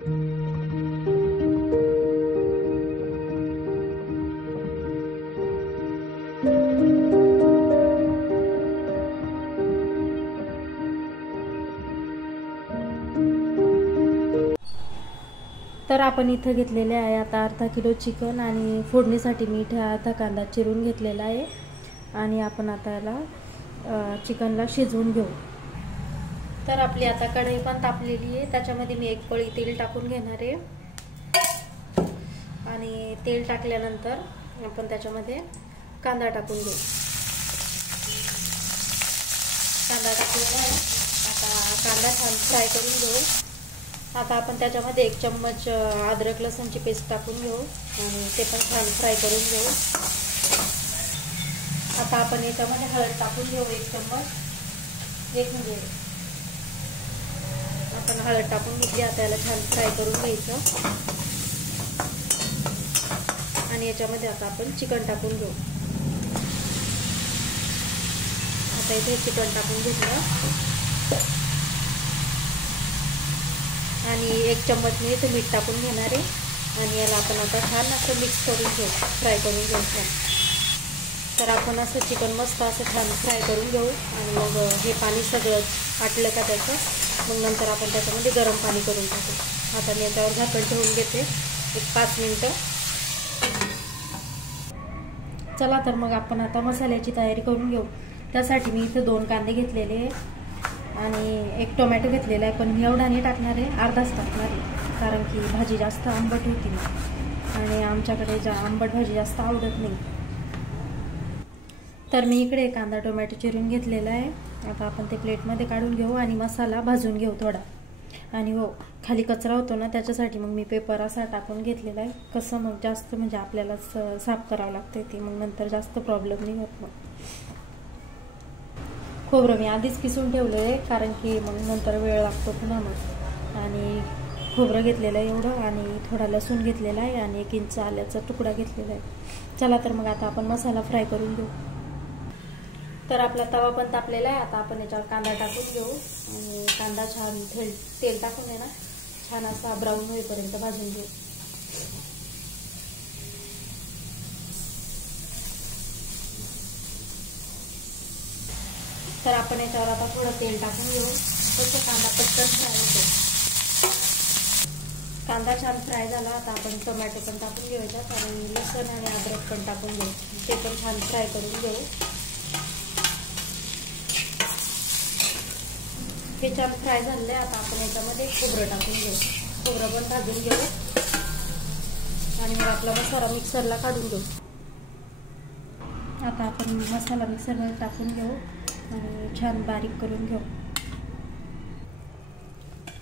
तर आपण इथं घेतलेले आहे आता अर्धा किलो चिकन आणि फोडणीसाठी मी इथे अर्धा कांदा चिरून घेतलेला आहे आणि आपण आता याला चिकनला शिजवून घेऊ। तर आपली आता कढई पण तापलेली आहे, त्याच्यामध्ये मी एक पळी तेल टाकून घेणार आहे आणि तेल टाकल्यानंतर आपण त्याच्यामध्ये कांदा टाकून घेऊ। कांदा टाकलेला आहे, आता कांदा छान फ्राय करून घेऊ। आता आपण त्याच्यामध्ये 1 चम्मच अद्रक लसूणची पेस्ट टाकून घेऊ आणि ते पण छान फ्राय करून घेऊ। आता आपण याच्यामध्ये हळद टाकून घेऊ 1 चम्मच। म्हणजे आपण हळद टाकून घेतली, आता याला छान फ्राय करून घ्यायचं आणि याच्यामध्ये आता आपण चिकन टाकून घेऊ। आता इथे चिकन टाकून घेतलं आणि 1 चम्मच मी इथे मीठ टाकून घेणार आहे आणि याला आपण आता छान असं मिक्स करून घेऊ, फ्राय करून घेऊ। तर आपण असं चिकन मस्त असं छान फ्राय करून घेऊ आणि मग हे पाणी सगळं आटलं का त्याचं, मग नंतर आपण त्याच्यामध्ये गरम पाणी करून टाकू। आता मी याच्यावर झाकण ठेवून घेते 5 मिनिटं। चला तर मग आपण आता मसाल्याची तयारी करून घेऊ। त्यासाठी मी इथे 2 कांदे घेतलेले आहे आणि 1 टोमॅटो घेतलेला आहे, पण मी एवढा नाही टाकणार आहे, अर्धाच टाकणार आहे, कारण की भाजी जास्त आंबट होती आणि आमच्याकडे आंबट भाजी जास्त आवडत नाही। तर मी इकडे कांदा टोमॅटो चिरून घेतलेला आहे, आता आपण ते प्लेटमध्ये काढून घेऊ आणि मसाला भाजून घेऊ थोडा। आणि हो, खाली कचरा होतो ना, त्याच्यासाठी मग मी पेपर असा टाकून घेतलेला आहे, कसं मग जास्त म्हणजे आपल्याला साफ करावं लागते ते, मग नंतर जास्त प्रॉब्लेम नाही होत। मग खोबरं मी आधीच किसून ठेवलं आहे, कारण की मग नंतर वेळ लागतो पुन्हा मग। आणि खोबरं घेतलेलं आहे एवढं आणि थोडा लसूण घेतलेला आहे आणि 1 इंच आल्याचा तुकडा घेतलेला आहे। चला तर मग आता आपण मसाला फ्राय करून घेऊ। तर आपला तवा पण तापलेला आहे, आता आपण याच्यावर कांदा टाकून घेऊ आणि कांदा छान तेल टाकून आहे ना छान असा ब्राऊन होईपर्यंत भाजून घेऊ। तर आपण याच्यावर आता थोडं तेल टाकून घेऊ, तसं कांदा पटकन फ्राय होतो। कांदा छान फ्राय झाला, आता आपण टोमॅटो पण टाकून घेऊयात आणि लसूण आणि अद्रक पण टाकून घेऊ, ते पण छान फ्राय करून घेऊ। हे छान फ्राय झाले, आता आपण याच्यामध्ये खोबरं टाकून घेऊ, खोबरं पण भाजून घेऊ आणि मग आपला मसाला मिक्सरला काढून घेऊ। आता आपण मसाला मिक्सरमध्ये टाकून घेऊ आणि छान बारीक करून घेऊ।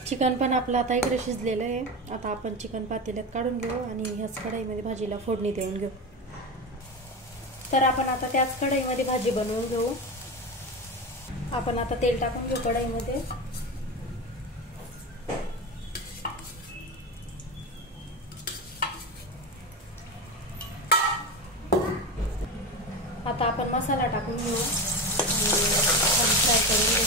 चिकन पण आपलं आता इकडे शिजलेलं आहे, आता आपण चिकन पातेल्यात काढून घेऊ आणि ह्याच कढईमध्ये भाजीला फोडणी देऊन घेऊ। तर आपण आता त्याच कढईमध्ये भाजी बनवून घेऊ। आपण आता तेल टाकून घेऊ कढईमध्ये, आता आपण मसाला टाकून घेऊ आणि छान फ्राय करून घेऊ।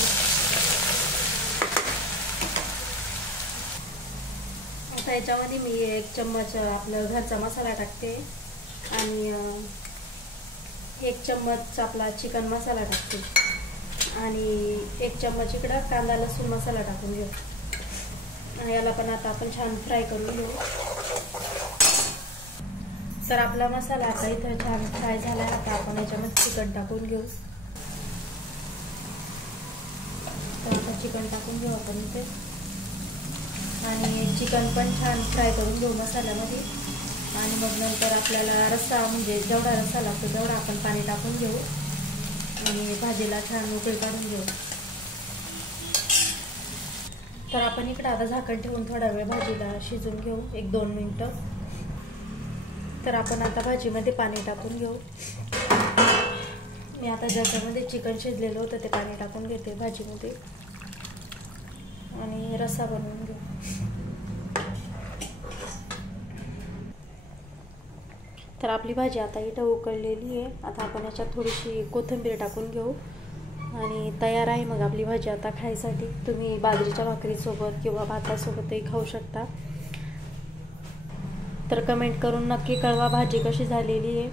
आता याच्यामध्ये मी 1 चम्मच आपला घरचा मसाला टाकते आणि 1 चम्मच आपला चिकन मसाला टाकते आणि 1 चम्मच इकडं कांदा लसूण मसाला टाकून घेऊ। याला पण आता आपण छान फ्राय करून घेऊ। तर आपला मसाला आता इथं छान फ्राय झाला आहे, आता आपण याच्यामध्ये चिकन टाकून घेऊ। तर आता चिकन टाकून घेऊ आपण इथे आणि चिकन पण छान फ्राय करून घेऊ मसाल्यामध्ये आणि मग नंतर आपल्याला रस्सा म्हणजे जेवढा रस्सा लागतो तेवढा आपण पाणी टाकून घेऊ आणि भाजीला छान उकळी काढून घेऊ। तर आपण इकडे आता झाकण ठेवून थोडा वेळ भाजीला शिजून घेऊ, 1-2 मिनिटं। तर आपण आता भाजीमध्ये पाणी टाकून घेऊ। मी आता ज्याच्यामध्ये चिकन शिजलेलं होतं ते पाणी टाकून घेते भाजीमध्ये आणि रस्सा बनवून घेऊ। तर आपली भाजी आता इथं उकळलेली आहे, आता आपण याच्यात थोडीशी कोथिंबीर टाकून घेऊ आणि तयार आहे मग आपली भाजी आता खायसाठी। तुम्ही बाजरीच्या भाकरीसोबत किंवा भातासोबतही खाऊ शकता। तर कमेंट करून नक्की कळवा भाजी कशी झालेली आहे,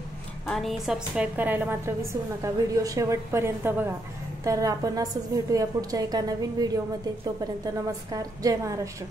आणि सबस्क्राईब करायला मात्र विसरू नका. व्हिडिओ शेवटपर्यंत बघा. तर आपण असंच भेटूया पुढच्या एका नवीन व्हिडिओमध्ये. तोपर्यंत नमस्कार. जय महाराष्ट्र.